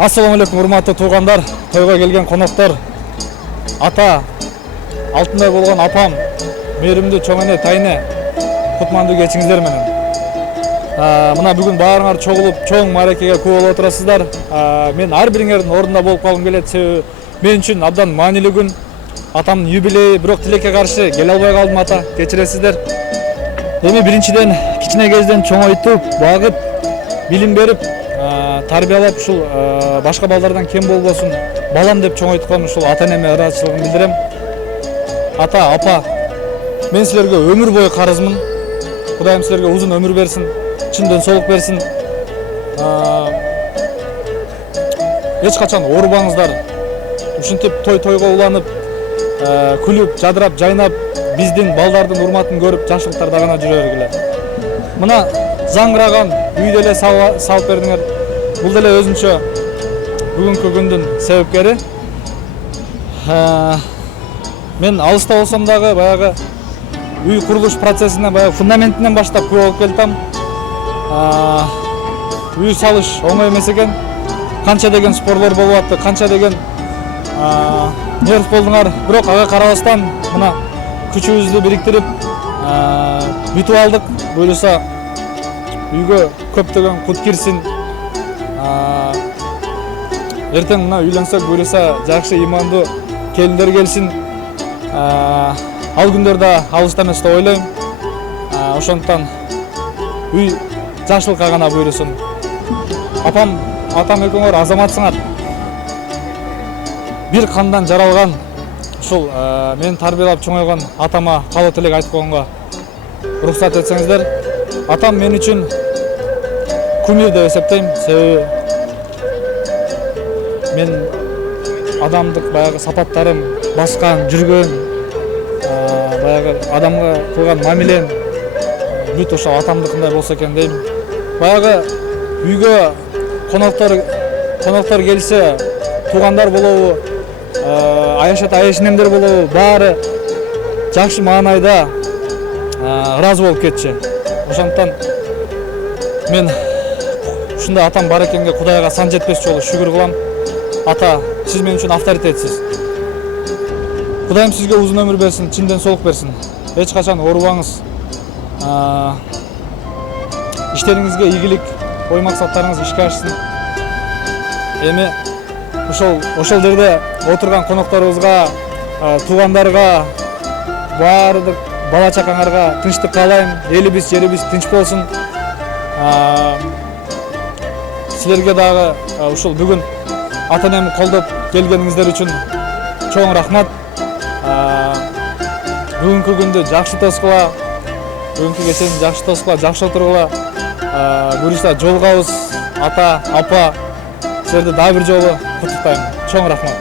Ассаламу алейкум, урматтуу туугандар, тойго келген коноктор, ата, алтындай болгон апам, мээримдүү чоң эне Тайне, кутмандуу кечиңиздер менен. Мына бүгүн баарыңар чогулуп, чоң мааракеге куу болуп отурасыздар. Мен ар бириңердин ордунда болуп калгым келет, себеби мен үчүн абдан маанилүү күн. Атамдын юбилейи, бирок тилекке каршы келе албай калдым ата, кечиресиздер. Эми биринчиден кичине кезден чоңойтуп, багып, билим берип, тарбиялап ушул башка балдардан кем болбосун, балам деп чоңойткон ушул ата энеме ыраазычылыгымды билдирем. Ата, апа, мен силерге өмүр бою карызмын. Кудайым силерге узун өмүр берсин, чын денсаулык берсин. Эч качан оорубаңыздар. Ушинтип тойго уланып, күлүп, жадырап, жайнап, биздин балдардын урматын көрүп, жакшылыктарда гана жүрө бергиле. Мына заңгыраган үйдө эле салып бердиңер. Бул деле өзүнчө бүгүнкү күндүн себепкери. Мен алыста болсом дагы баягы үй курулуш процессинен, баягы фундаментинен баштап куу болуп келдим. Үй салыш оңой эмес экен. Канча деген спорлор болуп атты, канча деген нерв болдуңар, бирок ага карабастан мына күчүбүздү бириктирип бүтүп алдык. Буюрса үйгө көптөгөн кут кирсин. Эртең мына үйлөнсөк, буюрса жакшы имандуу келиндер келсин. Ал күндөр да алыста эмес деп ойлойм. Ошондуктан үй жакшылыкка гана буйрусун. Апам, атам экөөңөр азаматсыңар. Бир кандан жаралган ушул мен тарбиялап чоңойгон атама каалоо тилек айтып койгонго уруксат этсеңиздер. Атам мен үчүн кумир деп эсептейм, себеби мен адамдык баягы сапаттарым, баскан, жүргөн, баягы адамга кылган мамилем бүт ошо атамдыкындай болсо экен дейм. Баягы үйгө коноктор келсе, туугандар болобу, аяшемдер болобу, баары жакшы маанайда ыраазы болуп кетчү. Ошондуктан мен ушундай атам бар экенге Кудайга сан жетпес жолу шүгүр кылам. Ата, сиз мен үчүн авторитетсиз. Кудайым сизге узун өмүр берсин, чын денсаулык берсин. Эч качан оорубаңыз. Иштериңизге ийгилик, ой максаттарыңыз ишке ашсын. Эми ошол жерде отурган конокторубузга, туугандарга, баардык бала чакаңарга тынчтык каалайм. Элибиз, жерибиз тынч болсун. Силерге дагы ушул бүгүн ата энемди колдоп келгениңиздер үчүн чоң рахмат. Бүгүнкү күндү жакшы тоскула, бүгүнкү кечени жакшы тоскула, жакшы отургула. Буюрса жолугабыз. Ата, апа, силерди дагы бир жолу куттуктайм. Чоң рахмат.